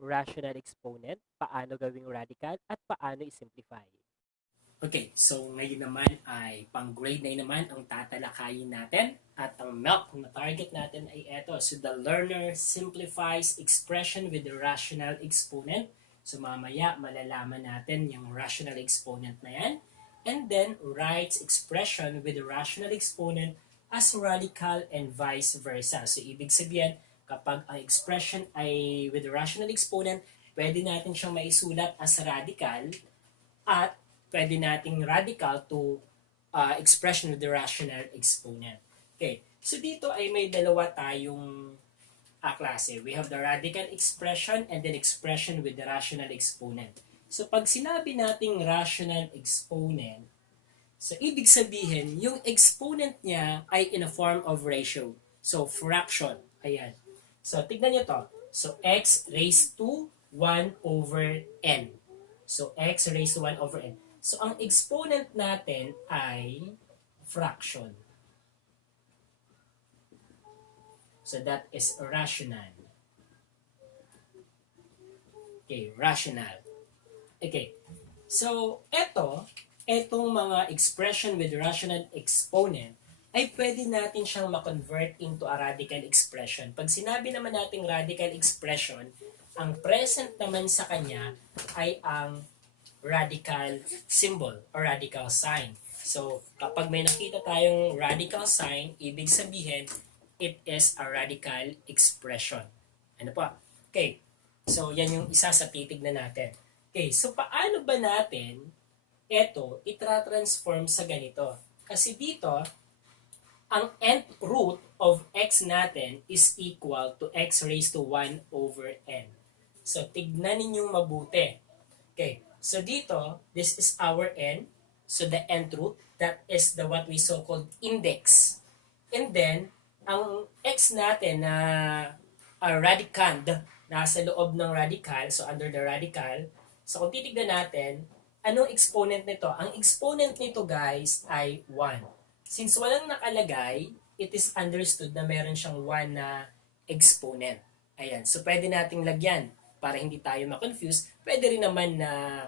rational exponent, paano gawing radical, at paano i-simplify. Okay, so ngayon naman ay pang grade 9 naman ang tatalakayin natin at ang map na target natin ay eto. So the learner simplifies expression with the rational exponent. So mamaya malalaman natin yung rational exponent na yan. And then writes expression with the rational exponent as radical and vice versa. So ibig sabihin, kapag ang expression ay with the rational exponent, pwede natin siyang maisulat as radical at pwede nating radical to expression with the rational exponent. Okay, so dito ay may dalawa tayong klase. We have the radical expression and then expression with the rational exponent. So pag sinabi nating rational exponent, so ibig sabihin, yung exponent niya ay in a form of ratio. So fraction. Ayan. So tignan nyo to. So x raised to 1 over n. So x raised to 1 over n. So, ang exponent natin ay fraction. So, that is rational. Okay, rational. Okay. So, etong mga expression with rational exponent, ay pwede natin siyang ma-convert into a radical expression. Pag sinabi naman nating radical expression, ang present naman sa kanya ay ang radical symbol or radical sign. So, kapag may nakita tayong radical sign, ibig sabihin, it is a radical expression. Ano po? Okay. So, yan yung isa sa titignan natin. Okay. So, paano ba natin ito itra-transform sa ganito? Kasi dito, ang nth root of x natin is equal to x raised to 1 over n. So, tignan ninyong mabuti. Okay. So dito, this is our n. So the nth root, that is the what we so called index. And then, ang x natin na radicand, nasa loob ng radical, so under the radical. So kung titignan natin, anong exponent nito? Ang exponent nito guys ay 1. Since walang nakalagay, it is understood na meron siyang 1 na exponent. Ayan, so pwede nating lagyan para hindi tayo ma-confuse. Pwede rin naman na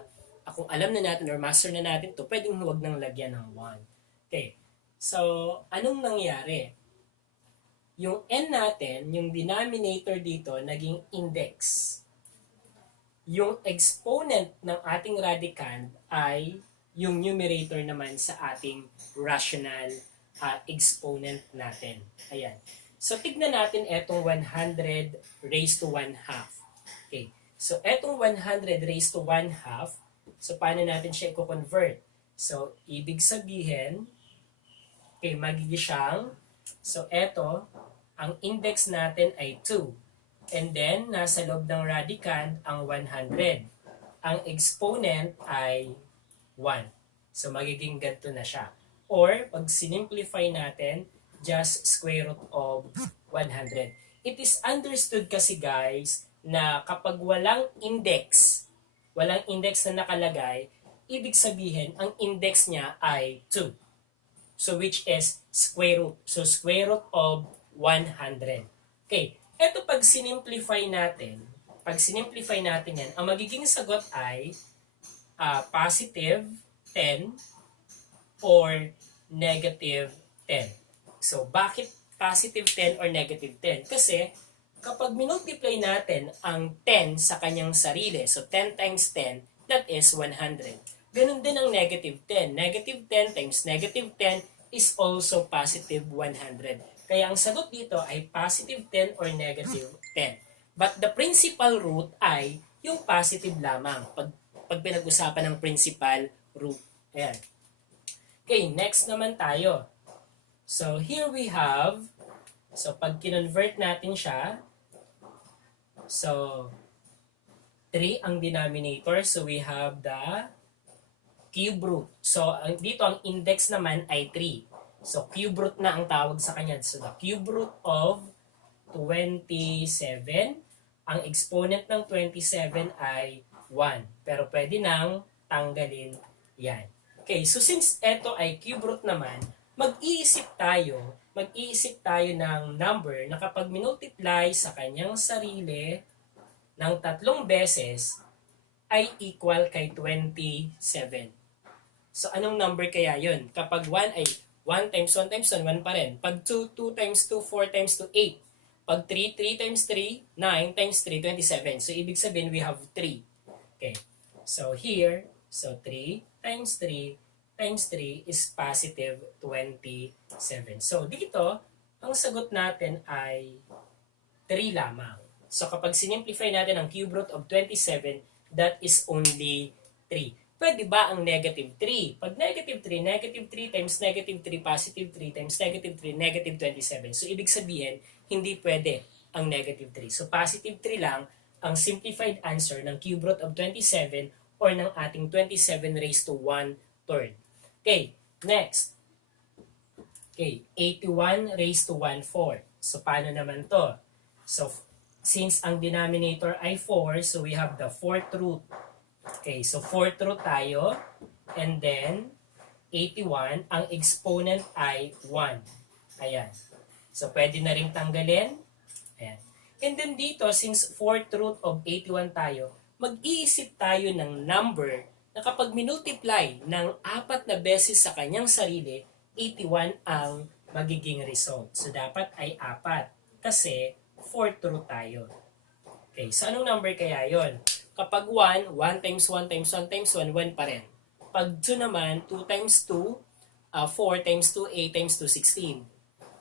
kung alam na natin or master na natin to, pwedeng huwag nang lagyan ng 1. Okay. So, anong nangyari? Yung n natin, yung denominator dito, naging index. Yung exponent ng ating radicand ay yung numerator naman sa ating rational exponent natin. Ayan. So, tignan natin etong 100 raised to 1 half. Okay. So, etong 100 raised to 1 half, so, paano natin siya i-convert? So, ibig sabihin, okay, magiging siyang, so, eto, ang index natin ay 2. And then, nasa loob ng radicand ang 100. Ang exponent ay 1. So, magiging ganito na siya. Or, pag sinimplify natin, just square root of 100. It is understood kasi guys, na kapag walang index na nakalagay, ibig sabihin, ang index niya ay 2. So, which is square root. So, square root of 100. Okay. Ito pag sinimplify natin yan, ang magiging sagot ay positive 10 or negative 10. So, bakit positive 10 or negative 10? Kasi, kapag minultiply natin ang 10 sa kanyang sarili, so 10 times 10, that is 100. Ganun din ang negative 10. Negative 10 times negative 10 is also positive 100. Kaya ang sagot dito ay positive 10 or negative 10. But the principal root ay yung positive lamang. Pag pinag-usapan ng principal root. Ayan. Okay, next naman tayo. So, here we have, so pag kinonvert natin siya, so, 3 ang denominator. So, we have the cube root. So, dito ang index naman ay 3. So, cube root na ang tawag sa kanya. So, the cube root of 27. Ang exponent ng 27 ay 1. Pero pwede nang tanggalin yan. Okay, so since ito ay cube root naman, mag-iisip tayo ng number na kapag minultiply sa kanyang sarili, ng 3 beses ay equal kay 27. So, anong number kaya yun? Kapag 1 ay 1 times 1 times 1, 1 pa rin. Pag 2, 2 times 2, 4 times 2, 8. Pag 3, 3 times 3, 9 times 3, 27. So, ibig sabihin, we have 3. Okay. So, here, so 3 times 3 times 3 is positive 27. So, dito, ang sagot natin ay 3 lamang. So, kapag sinimplify natin ang cube root of 27, that is only 3. Pwede ba ang negative 3? Pag negative 3 times negative 3, positive 3 times negative 3, negative 27. So, ibig sabihin, hindi pwede ang negative 3. So, positive 3 lang ang simplified answer ng cube root of 27 or ng ating 27 raised to 1/3. Okay, next. Okay, 81 raised to 1/4. So, paano naman to? So, since ang denominator ay 4, so we have the 4th root. Okay, so 4th root tayo. And then, 81, ang exponent ay 1. Ayan. So, pwede na rin tanggalin. Ayan. And then dito, since 4th root of 81 tayo, mag-iisip tayo ng number na kapag minultiply ng 4 na beses sa kanyang sarili, 81 ang magiging result. So, dapat ay 4 kasi 4th root tayo. Okay, so anong number kaya yon? Kapag 1, 1 times 1 times 1 times 1, 1 pa rin. Pag 2 naman, 2 times 2, 4 times 2, 8 times 2, 16.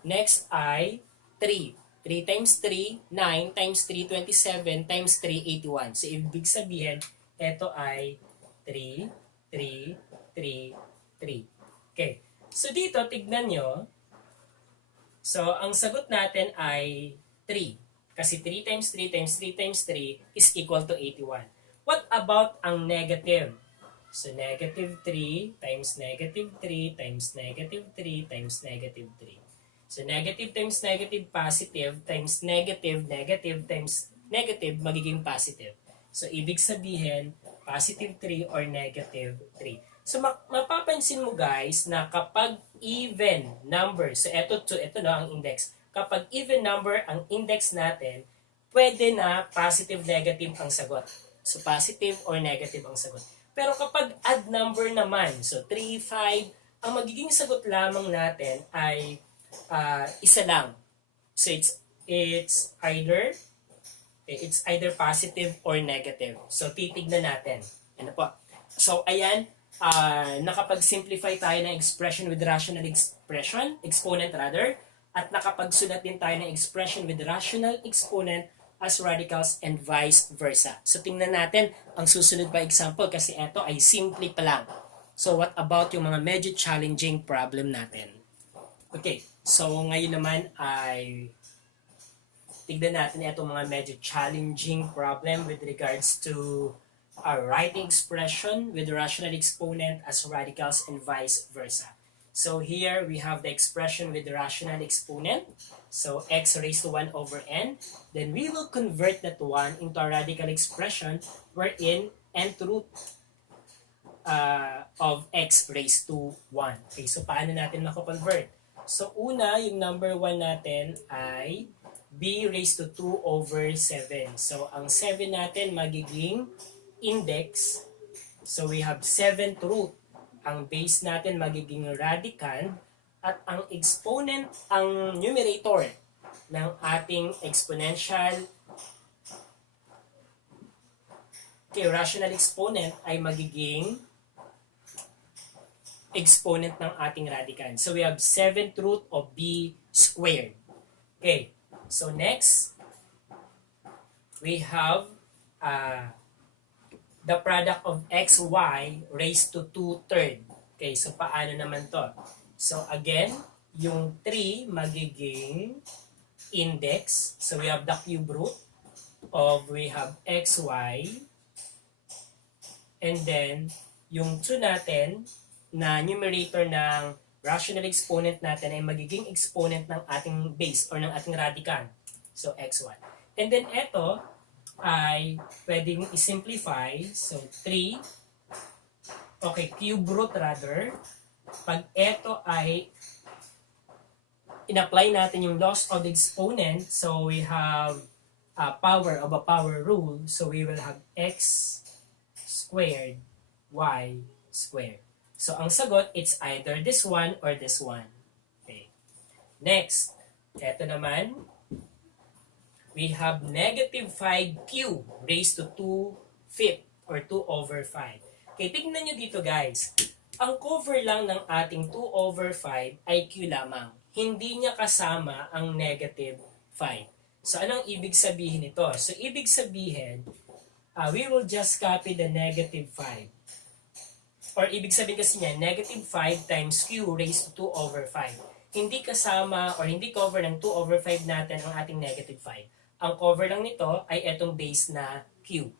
Next ay 3. 3 times 3, 9 times 3, 27 times 3, 81. So, ibig sabihin, ito ay 3, 3, 3, 3. Okay. So, dito, tignan nyo. So, ang sagot natin ay 3. Kasi 3 times 3 times 3 times 3 is equal to 81. What about ang negative? So, negative 3 times negative 3 times negative 3 times negative 3. So, negative times negative, positive times negative, negative times negative, magiging positive. So, ibig sabihin, positive 3 or negative 3. So, mapapansin mo guys na kapag even number, so ito na ang index. Kapag even number ang index natin, pwede na positive, negative ang sagot. So, positive or negative ang sagot. Pero kapag odd number naman, so 3, 5, ang magiging sagot lamang natin ay isa lang. So it's either positive or negative. So titignan natin. Ano po? So ayan, nakapag-simplify tayo ng expression with rational exponent rather, at nakapagsulat din tayo ng expression with rational exponent as radicals and vice versa. So tingnan natin ang susunod pa example kasi ito ay simple pa lang. So what about yung mga medyo challenging problem natin? Okay, so ngayon naman ay tignan natin itong mga medyo challenging problem with regards to our writing expression with rational exponent as radicals and vice versa. So here we have the expression with the rational exponent. So x raised to 1 over n. Then we will convert that 1 into a radical expression wherein nth root of x raised to 1. Okay, so paano natin mako-convert? So, una, yung number 1 natin ay b raised to 2 over 7. So, ang 7 natin magiging index. So, we have 7th root. Ang base natin magiging radicand. At ang exponent, ang numerator ng ating exponential rational exponent ay magiging exponent ng ating radicand. So, we have 7th root of b squared. Okay. So, next, we have the product of x, y raised to 2/3. Okay. So, paano naman to? So, again, yung 3 magiging index. So, we have the cube root of, we have x, y. And then, yung 2 natin, na numerator ng rational exponent natin ay magiging exponent ng ating base or ng ating radicand. So, x1. And then, ito ay pwedeng i-simplify. So, 3. Okay, cube root rather. Pag ito ay in-apply natin yung laws of exponent, so we have power of a power rule, so we will have x squared y squared. So ang sagot, it's either this one or this one. Okay. Next, eto naman, we have negative 5q raised to 2/5 or 2 over 5. Okay, tignan nyo dito guys. Ang cover lang ng ating 2 over 5 ay q lamang. Hindi niya kasama ang negative 5. So, anong ibig sabihin nito? So, ibig sabihin, we will just copy the negative 5. Or ibig sabihin kasi niya, negative 5 times q raised to 2 over 5. Hindi kasama or hindi cover ng 2 over 5 natin ang ating negative 5. Ang cover lang nito ay etong base na q.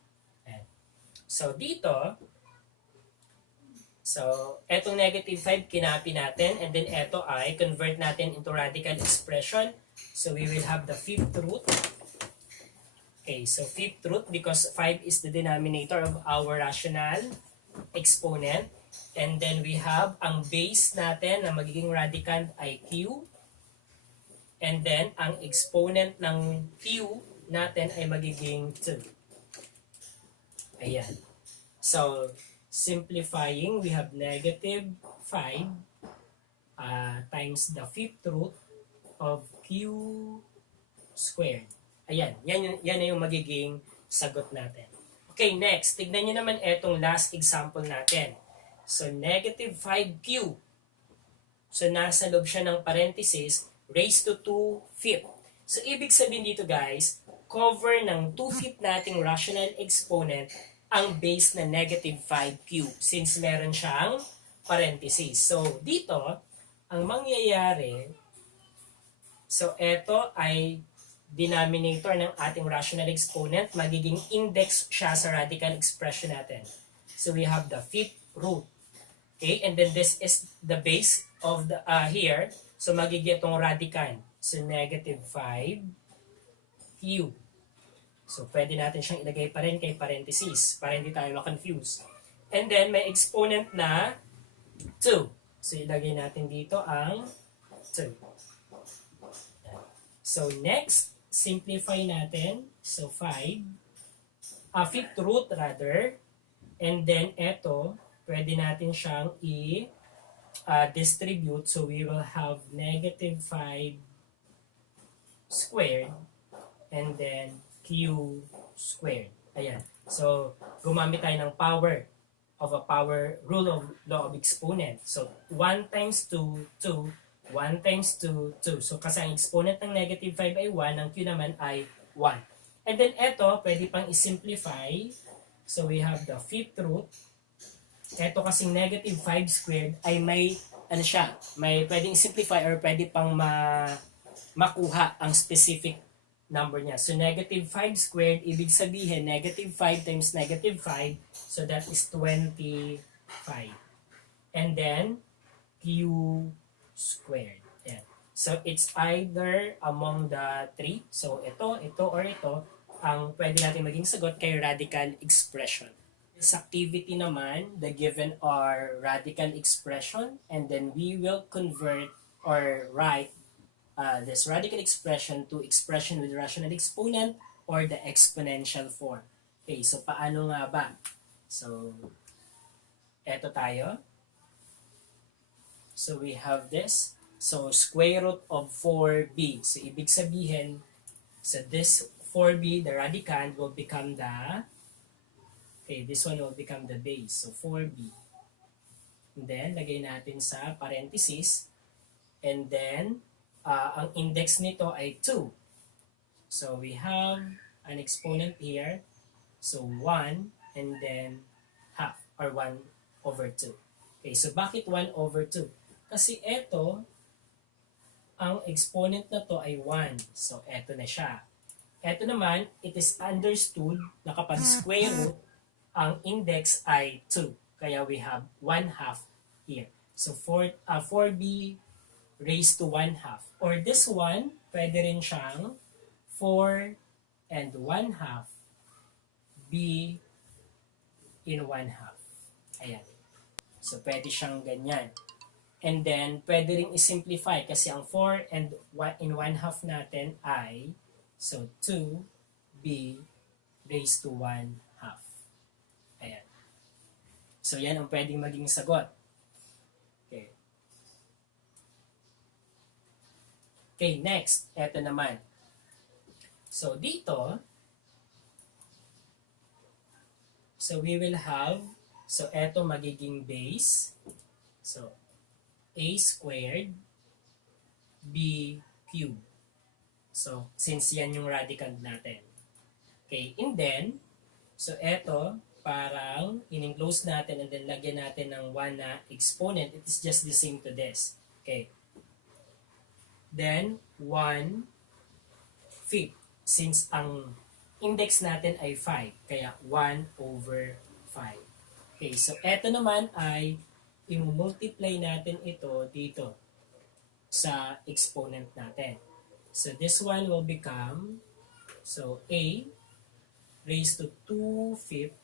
So, dito, etong negative 5 kinapi natin, and then eto ay convert natin into radical expression. So, we will have the fifth root. Okay, so fifth root because 5 is the denominator of our rational exponent. And then we have ang base natin na magiging radicand ay q. And then, ang exponent ng q natin ay magiging 2. Ayan. So, simplifying, we have negative 5 times the fifth root of q squared. Ayan, yan na yung magiging sagot natin. Okay, next, tignan nyo naman etong last example natin. So, negative 5q. So, nasa loob siya ng parenthesis, raised to 2/5. So, ibig sabihin dito guys, cover ng 2/5 nating rational exponent ang base na negative 5q since meron siyang parenthesis. So, dito, ang mangyayari, so, eto ay denominator ng ating rational exponent, magiging index siya sa radical expression natin. So, we have the fifth root. Okay, and then this is the base of the here. So, magiging itong radicand. So, negative 5q. So, pwede natin siyang ilagay pa rin kay parenthesis para hindi tayo ma-confuse. And then, may exponent na 2. So, ilagay natin dito ang 2. So, next, simplify natin. So, 5. Fifth root rather. And then, eto, pwede natin siyang i-distribute. So, we will have negative 5 squared and then q squared. Ayan. So, gumamit tayo ng power of a power rule of law of exponent. So, 1 times 2, 2. 1 times 2, 2. So, kasi ang exponent ng negative 5 ay 1, ang q naman ay 1. And then, eto, pwede pang isimplify. So, we have the fifth root. Eto kasing negative 5 squared ay may, may pwedeng simplify or pwede pang makuha ang specific number niya. So, negative 5 squared, ibig sabihin, negative 5 times negative 5, so that is 25. And then, q squared. Yan. So, it's either among the three. So, ito, or ito, ang pwede natin maging sagot kay radical expression. This activity naman, the given are radical expression, and then we will convert or write this radical expression to expression with rational exponent or the exponential form. Okay, so paano nga ba? So, eto tayo. So, we have this. So, square root of 4b. So, ibig sabihin, so this 4b, the radicand, will become the, okay, this one will become the base. So, 4b. And then, lagay natin sa parenthesis. And then, ang index nito ay 2. So, we have an exponent here. So, 1 and then half or 1 over 2. Okay, so bakit 1 over 2? Kasi ito, ang exponent na to ay 1. So, eto na siya. Eto naman, it is understood na kapag square root, ang index ay 2. Kaya we have 1 half here. So, 4b raised to 1 half. Or this one, pwede rin siyang 4 and 1 half b in 1 half. Ayan. So, pwede siyang ganyan. And then, pwede rin i-simplify kasi ang 4 and 1 in 1 half natin ay, so 2 b raised to 1 half. Ayan. So, yan ang pwedeng maging sagot. Okay. Okay, next. Ito naman. So, dito, so we will have, so ito magiging base. So, a squared b cubed. So, since yan yung radical natin. Okay, and then, so eto, parang in-enclose natin and then lagyan natin ng 1 na exponent. It is just the same to this. Okay. Then, 1/5. Since ang index natin ay 5, kaya 1/5. Okay, so eto naman ay i-multiply natin ito dito sa exponent natin. So this one will become, so a raised to 2/5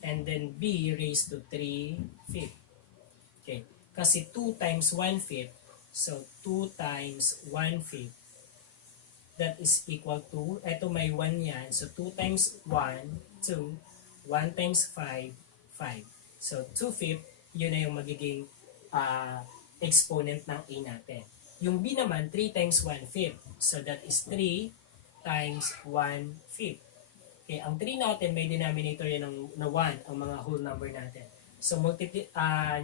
and then b raised to 3/5. Okay, kasi 2 times 1/5, so 2 times 1/5, that is equal to, eto may 1 yan, so 2 times 1, 2, 1 times 5, 5. So 2/5, yun na yung magiging exponent ng a natin. Yung b naman, 3 times 1/5. So that is 3 times 1/5. Okay, ang 3 natin, may denominator yan na 1, ang mga whole number natin. So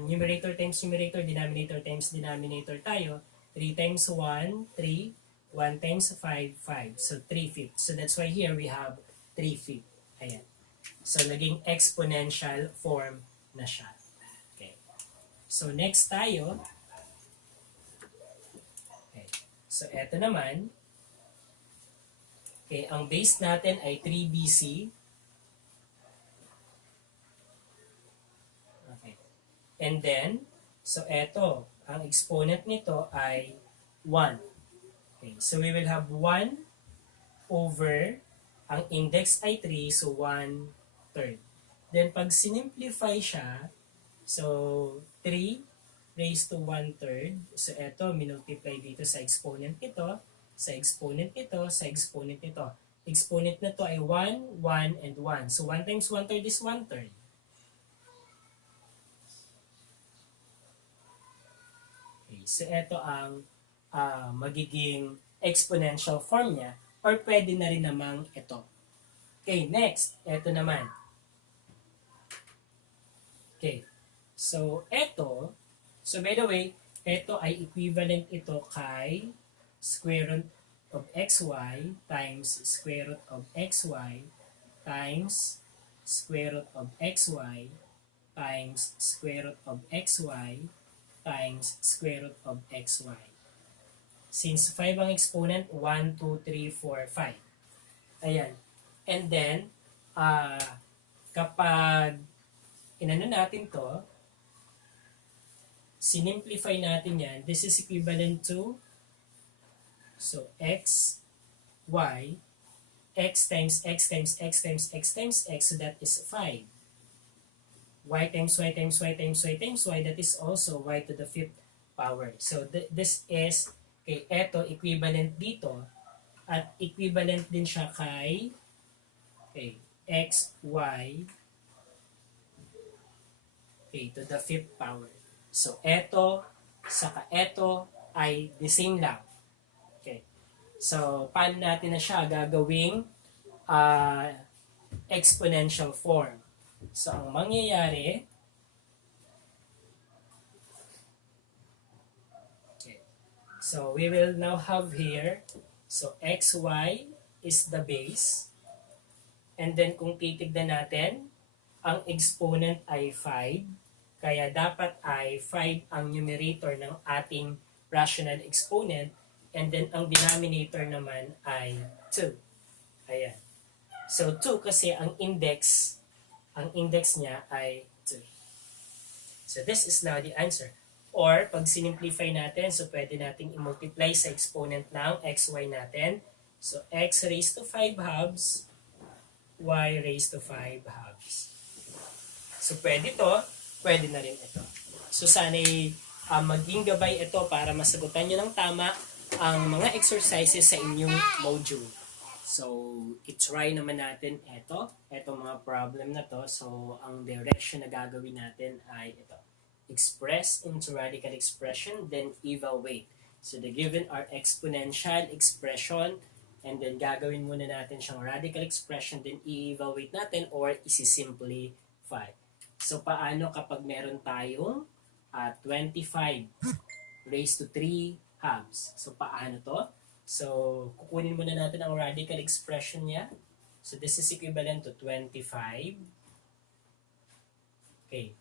numerator times numerator, denominator times denominator tayo. 3 times 1, 3. 1 times 5, 5. So 3/5. So that's why here we have 3/5. Ayan. So naging exponential form na siya. Okay. So next tayo. Okay. So eto naman. Okay, ang base natin ay 3BC. Okay. And then, so eto, ang exponent nito ay 1. Okay, so we will have 1 over, ang index ay 3, so 1/3. Then pag sinimplify siya, so 3 raised to 1/3. So eto, minultiply dito sa exponent nito, sa exponent nito, sa exponent nito. Exponent na to ay 1, 1, and 1. So 1 times 1/3 is 1/3. Okay, so eto ang magiging exponential form niya, or pwede na rin namang ito. Okay, next, ito naman. Okay, so ito, so by the way, ito ay equivalent ito kay square root of xy times square root of xy times square root of xy times square root of xy times square root of xy. Since 5 ang exponent, 1, 2, 3, 4, 5. Ayan. And then, kapag inano natin to, sinimplify natin yan, this is equivalent to, so x, y, x times x times x times x times x, so that is 5. Y times y times y times y times y, that is also y to the 5th power. So this is, okay, eto equivalent dito, at equivalent din siya kay, okay, x, y, okay, to the 5th power. So eto, saka eto ay the same lang. Okay. So, paano natin na siya gagawing exponential form? So, ang mangyayari, okay. So, we will now have here, so xy is the base. And then, kung titignan natin, ang exponent ay 5. Kaya dapat ay 5 ang numerator ng ating rational exponent. And then, ang denominator naman ay 2. Ayan. So, 2 kasi ang index niya ay 2. So, this is now the answer. Or, pag sinimplify natin, so pwede nating i-multiply sa exponent ng xy natin. So, x raised to 5 halves, y raised to 5 halves. So, pwede to, pwede na rin ito. So, sana'y maging gabay ito para masagutan nyo ng tama ang mga exercises sa inyong module. So, i-try naman natin etong mga problem na to. So, ang direction na gagawin natin ay ito. Express into radical expression, then evaluate. So, the given are exponential expression, and then gagawin muna natin siyang radical expression, then i-evaluate natin or isi-simplify. So, paano kapag meron tayong 25 raised to 3 halves? So, paano to? So, kukunin muna natin ang radical expression niya. So, this is equivalent to 25. Okay.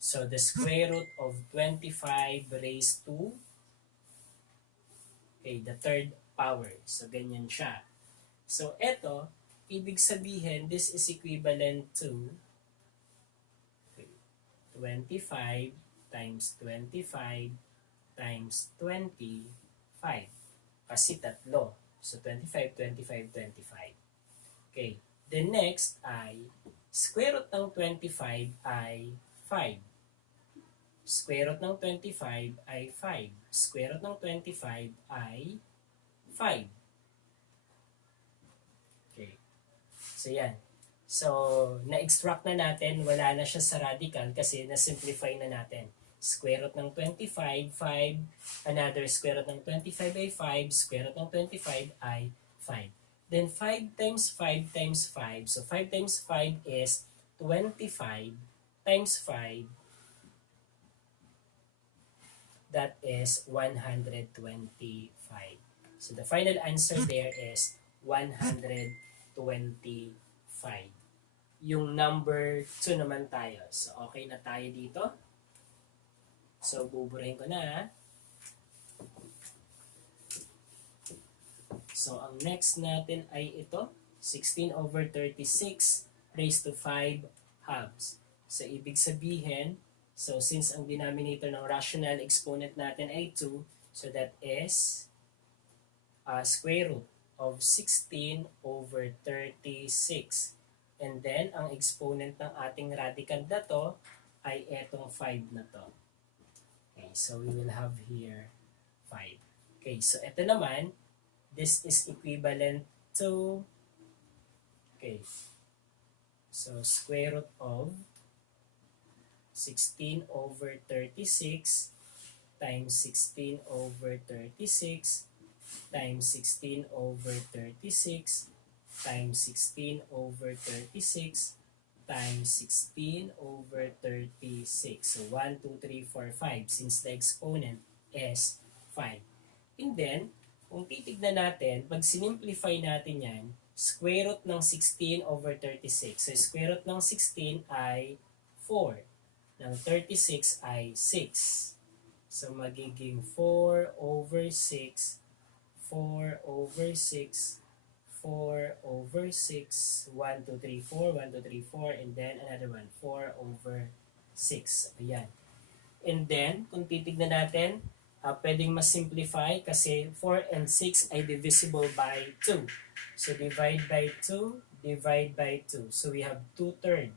So, the square root of 25 raised to the third power. So, ganyan siya. So, eto, ibig sabihin, this is equivalent to 25 times 25 times 25. Kasi tatlo. So, 25, 25, 25. Okay. The next ay, square root ng 25 ay 5. Square root ng 25 ay 5. Square root ng 25 ay 5. Okay. So, yan. So, na-extract na natin, wala na siya sa radical kasi na-simplify na natin. Square root ng 25, 5. Another square root ng 25 ay 5. Square root ng 25 ay 5. Then 5 times 5 times 5. So 5 times 5 is 25 times 5. That is 125. So the final answer there is 125. Yung number 2 naman tayo. So okay na tayo dito. So, buburahin ko na. So, ang next natin ay ito. 16 over 36 raised to 5 halves. So, ibig sabihin, so since ang denominator ng rational exponent natin ay 2, so that is square root of 16 over 36. And then, ang exponent ng ating radical na to ay etong 5 na to. Okay, so we will have here 5. Okay, so ito naman, this is equivalent to, okay, so square root of 16 over 36 times 16 over 36 times 16 over 36 times 16 over 36 times 16 over 36. So, 1, 2, 3, 4, 5 since the exponent is 5. And then, kung titignan natin, pag sinimplify natin yan, square root ng 16 over 36. So, square root ng 16 ay 4. Ng 36 ay 6. So, magiging 4 over 6, 4 over 6, 4 over 6, 1, 2, 3, 4, 1, 2, 3, 4, and then another one, 4 over 6. Ayan. And then, kung titignan natin, pwedeng mas-simplify kasi 4 and 6 ay divisible by 2. So, divide by 2, divide by 2. So, we have 2/3.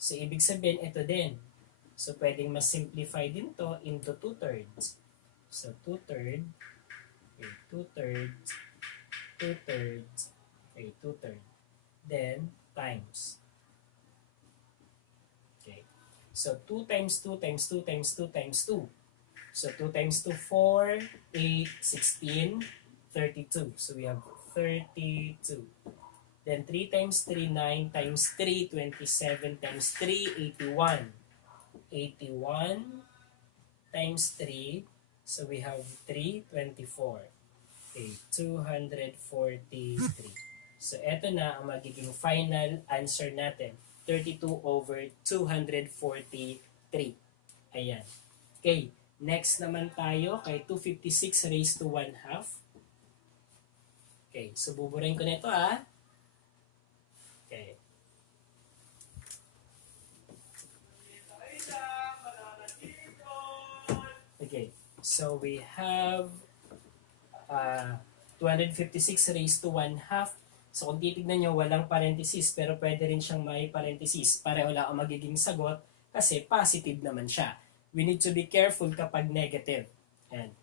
So, ibig sabihin, ito din. So, pwedeng mas-simplify din to into 2/3. So, 2/3, okay, 2/3, 2/3, okay, 2/3. Then, times. Okay. So, 2 times 2 times 2 times 2 times 2. So, 2 times 2, 4, 8, 16, 32. So, we have 32. Then, 3 times 3, 9 times 3, 27 times 3, 81. 81 times 3. So, we have 3, 24. Okay, 243. So, eto na ang magiging final answer natin. 32 over 243. Ayan. Okay, next naman tayo kay 256 raised to 1 half. Okay, so buburahin ko na ito Okay. Okay, so we have 256 raised to 1 half. So kung titignan nyo, walang parenthesis, pero pwede rin siyang may parenthesis. Pareho lang ang magiging sagot kasi positive naman siya. We need to be careful kapag negative. And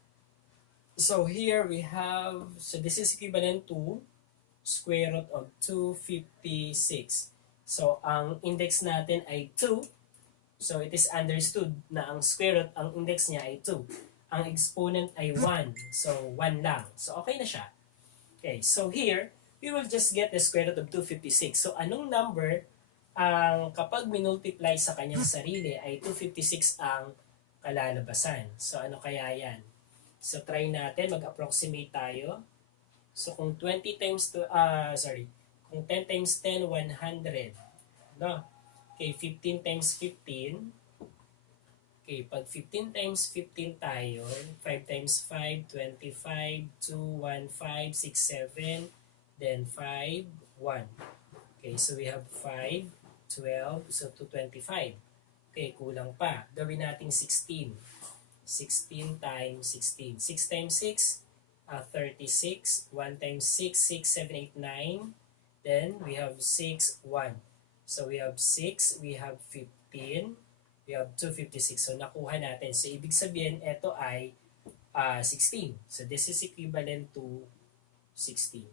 So here we have, so this is equivalent to square root of 256. So ang index natin ay 2. So it is understood na ang square root, ang index niya ay 2. Ang exponent ay 1. So 1 lang. So okay na siya. Okay, so here, we will just get the square root of 256. So anong number ang kapag minultiply sa kanyang sarili ay 256 ang kalalabasan. So ano kaya yan? So try natin, mag-approximate tayo. So kung 20 times to, kung 10 times 10, 100. No? Okay, 15 times 15. Okay, pag 15 times 15 tayo, 5 times 5, 25, 2, 1, 5, 6, 7, then 5, 1. Okay, so we have 5, 12, so 225. Okay, kulang pa. Gawin natin 16. 16 times 16. 6 times 6, 36. 1 times 6, 6, 7, 8, 9. Then we have 6, 1. So we have 6, we have 15, we have 256. So nakuha natin. So ibig sabihin, ito ay 16. So this is equivalent to 16.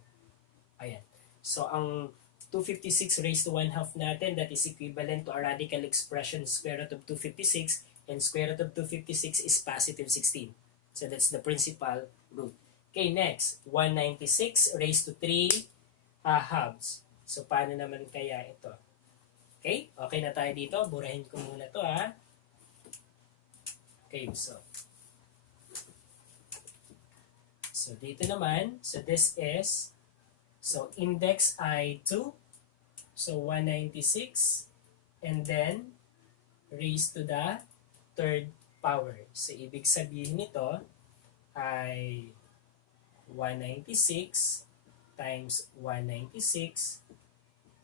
Ayan. So ang 256 raised to 1 half natin, that is equivalent to a radical expression square root of 256, and square root of 256 is positive 16. So that's the principal root. Okay, next, 196 raised to 3 halves. So paano naman kaya ito? Okay, okay na tayo dito. Burahin ko muna to ha. Okay, so dito naman, so this is, so index ay 2, so 196, and then raised to the third power. So ibig sabihin nito ay 196 times 196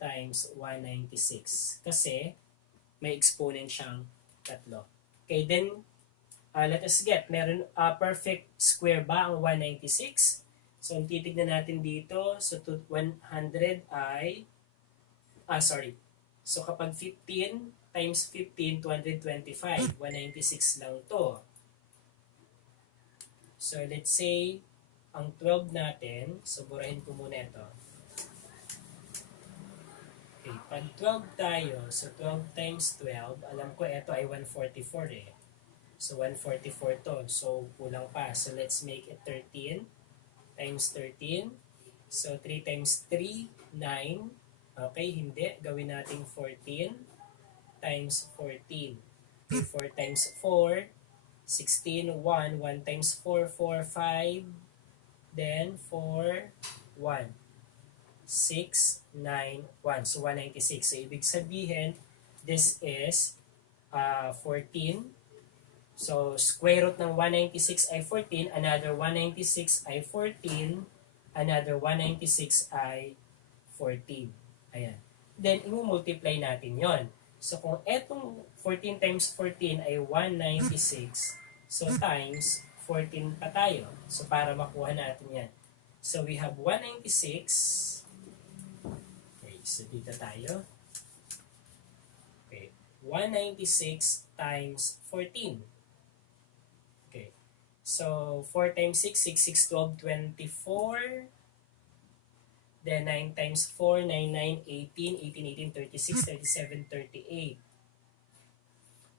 times 196. Kasi may exponent siyang tatlo. Okay, then let us get, meron perfect square ba ang 196? So ang titignan natin dito, so 100 ay, so kapag 15 times 15, 225, 196 lang to. So let's say, ang 12 natin, so burahin ko muna ito. Okay, pag 12 tayo, so 12 times 12, alam ko ito ay 144 eh. So 144 to, so kulang pa. So let's make it 13 times 13. So 3 times 3, 9. Okay, hindi. Gawin natin 14 times 14. Okay, 4 times 4, 16, 1. 1 times 4, 4, 5. Then 4, 1. 6, 9, 1. So 196. So ibig sabihin, this is 14. So square root ng 196 ay 14. Another 196 ay 14. Another 196 ay 14. Ayan. Then, i-multiply natin yon. So, kung etong 14 times 14 ay 196, so times 14 pa tayo. So, para makuha natin yan. So, we have 196. Okay, so dito tayo. Okay, 196 times 14. Okay, so 4 times 6, 6, 6, 12, 24. Then 9 times 4, 9, 9, 18, 18, 18, 36, 37, 38.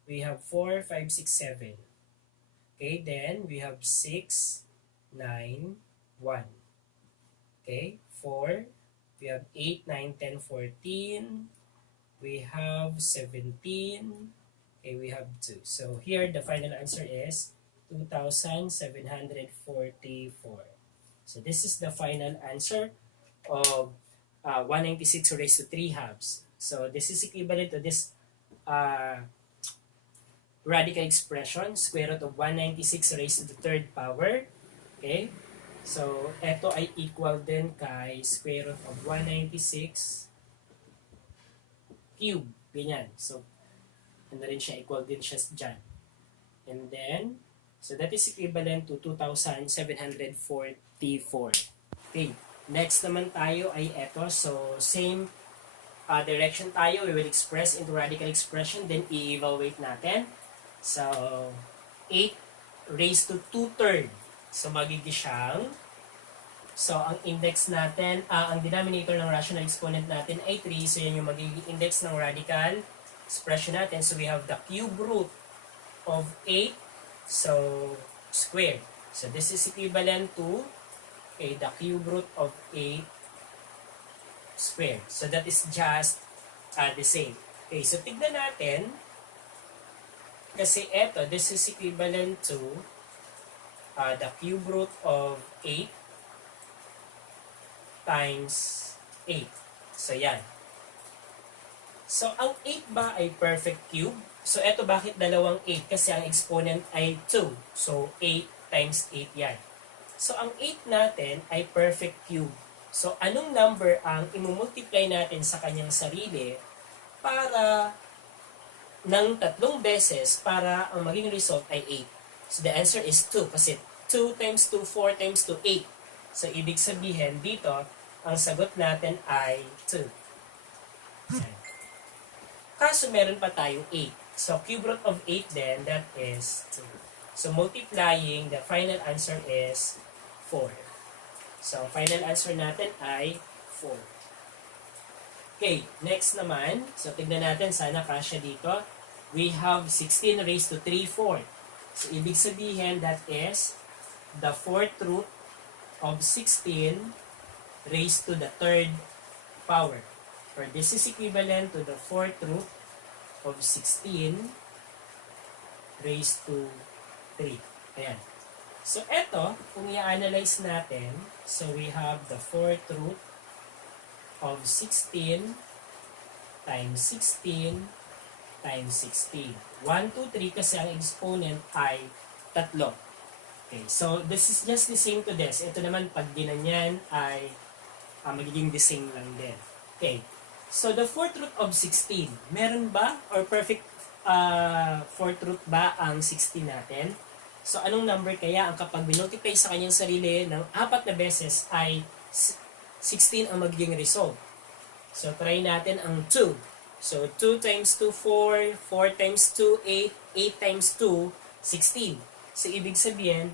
We have 4, 5, 6, 7. Okay, then we have 6, 9, 1. Okay, 4. We have 8, 9, 10, 14. We have 17. Okay, we have 2. So here, the final answer is 2,744. So this is the final answer of 196 raised to 3 halves. So this is equivalent to this radical expression, square root of 196 raised to the third power. Okay? So, ito ay equal din kay square root of 196 cube. Ganyan. So, ano rin siya, equal din siya dyan. And then, so that is equivalent to 2,744. Okay. Next naman tayo ay eto. So, same direction tayo. We will express into radical expression. Then, i-evaluate natin. So, 8 raised to 2/3. So, magiging siyang, so, ang index natin, ang denominator ng rational exponent natin ay 3. So, yan yung magiging index ng radical expression natin. So, we have the cube root of 8, so, squared. So, this is equivalent to, okay, the cube root of 8 squared. So, that is just the same. Okay, so, tignan natin, kasi eto, this is equivalent to the cube root of 8 times 8. So, yan. So, ang 8 ba ay perfect cube? So, eto bakit dalawang 8? Kasi ang exponent ay 2. So, 8 times 8 yan. So, ang 8 natin ay perfect cube. So, anong number ang imumultiply natin sa kanyang sarili para ng 3 beses para ang maging result ay 8. So, the answer is 2 kasi 2 times 2, 4 times 2, 8. So, ibig sabihin dito, ang sagot natin ay 2. Kaso, meron pa tayong 8. So, cube root of 8 then, that is 2. So, multiplying, the final answer is 4. So, ang final answer natin ay 4. Okay, next naman. So, tignan natin, sana kasya dito. We have 16 raised to 3/4. So, ibig sabihin, that is the 4th root of 16 raised to the 3rd power. Or this is equivalent to the 4th root of 16 raised to 3. Ayan. So, eto, kung i-analyze natin, so we have the 4th root of 16 times 16 times 16. 1, 2, 3 kasi ang exponent ay 3. Okay, so this is just the same to this. Ito naman, pag ginanyan ay magiging the same lang din. Okay, so the 4th root of 16, meron ba or perfect 4th root ba ang 16 natin? So anong number kaya ang kapag binultiply sa kanyang sarili ng 4 na beses ay 16 ang magiging result? So try natin ang 2. So, 2 times 2, 4. 4 times 2, 8. 8 times 2, 16. So, ibig sabihin,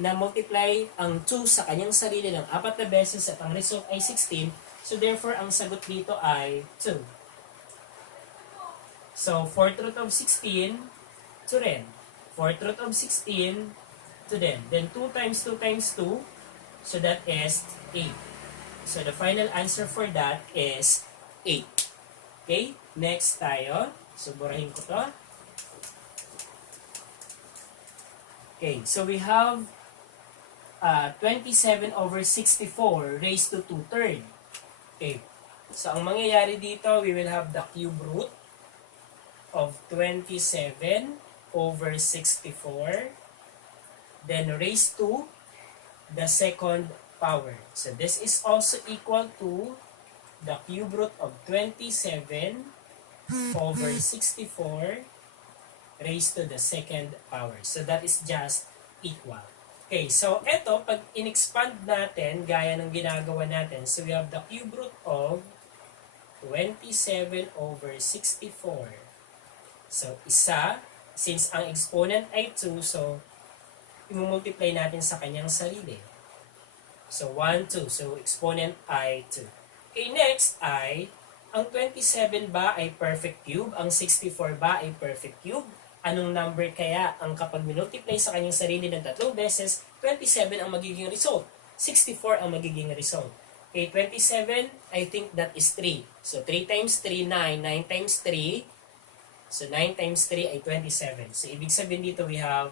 na multiply ang 2 sa kanyang sarili ng 4 na beses at ang result ay 16. So, therefore, ang sagot dito ay 2. So, 4th root of 16, 2 rin. 4th root of 16, 2 din. Then, 2 times 2 times 2. So, that is 8. So, the final answer for that is 8. Okay, next tayo. So, burahin ko to. Okay, so we have 27 over 64 raised to 2/3. Okay, so ang mangyayari dito, we will have the cube root of 27 over 64, then raised to the second power. So, this is also equal to the cube root of 27 over 64 raised to the second power. So, that is just equal. Okay, so eto, pag in-expand natin, gaya ng ginagawa natin, so we have the cube root of 27 over 64. So, isa, since ang exponent ay 2, so, i-multiply natin sa kanyang sarili. So, 1, 2. So, exponent ay 2. Okay, next ay, ang 27 ba ay perfect cube? Ang 64 ba ay perfect cube? Anong number kaya ang kapag minultiply sa kanyang sarili ng 3 beses, 27 ang magiging result, 64 ang magiging result. Okay, 27, I think that is 3. So, 3 times 3, 9. 9 times 3, so 9 times 3 ay 27. So, ibig sabihin dito we have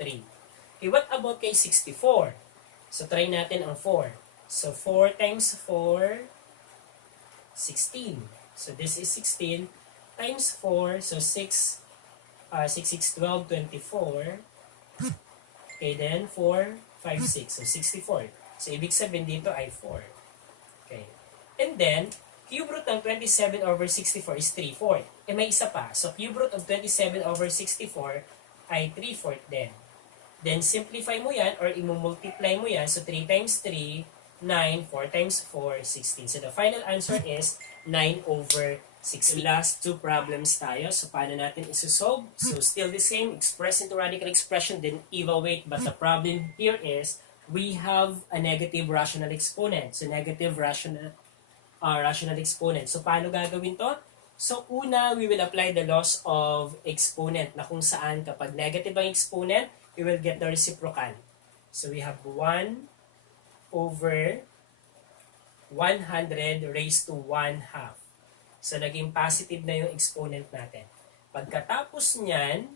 3. Okay, what about kay 64? So, try natin ang 4. So, 4 times 4, 16. So, this is 16 times 4. So, 6, 6, 12, 24. Okay, then 4, 5, 6. So, 64. So, ibig sabihin dito ay 4. Okay. And then, cube root ng 27 over 64 is 3/4. Eh, may isa pa. So, cube root of 27 over 64 ay 3/4 din. Then, simplify mo yan or i-multiply mo yan. So, 3 times 3, 9, 4 times 4, 16. So, the final answer is 9 over 60. Last two problems tayo. So, paano natin isosolve? So, still the same. Express into radical expression, then evaluate. But the problem here is, we have a negative rational exponent. So, negative rational exponent. So, paano gagawin to? So, una, we will apply the laws of exponent na kung saan kapag negative ang exponent, we will get the reciprocal. So, we have 1 over 100 raised to 1/2. So, naging positive na yung exponent natin. Pagkatapos niyan,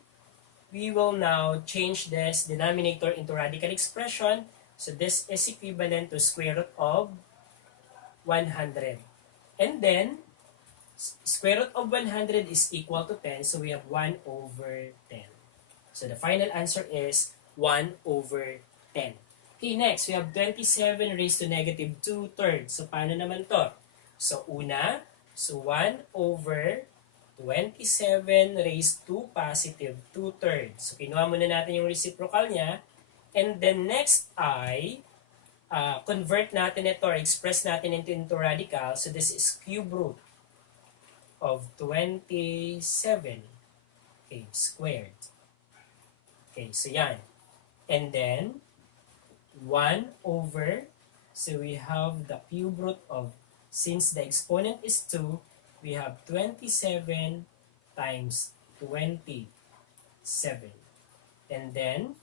we will now change this denominator into radical expression. So, this is equivalent to square root of 100. And then, square root of 100 is equal to 10. So, we have 1 over 10. So, the final answer is 1 over 10. Okay, next, we have 27 raised to negative 2/3. So, paano naman to? So, una, so 1 over 27 raised to positive 2/3. So, kinuha muna natin yung reciprocal niya. And then next ay, convert natin ito or express natin into radical. So, this is cube root of 27, okay, squared. Okay, so yan. And then, 1 over, so we have the cube root of, since the exponent is 2, we have 27 times 27. And then,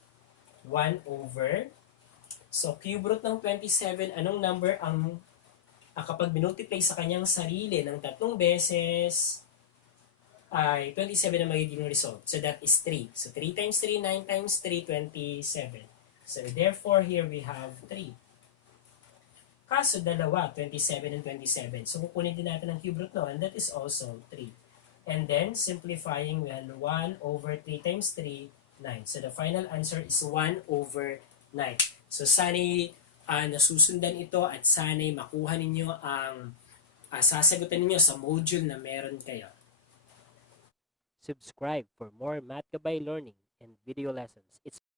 1 over, so cube root ng 27, anong number ang kapag binultiply sa kanyang sarili ng 3 beses, ay 27 na magiging result. So that is 3. So 3 times 3, 9 times 3, 27. So therefore, here we have 3. Kaso dalawa, 27 and 27. So kukunin din natin ang cube root no, and that is also 3. And then, simplifying, we have 1 over 3 times 3, 9. So the final answer is 1 over 9. So sana'y nasusundan ito at sana'y makuha ninyo ang sasagutan ninyo sa module na meron kayo. Subscribe for more Math Gabay learning and video lessons. It's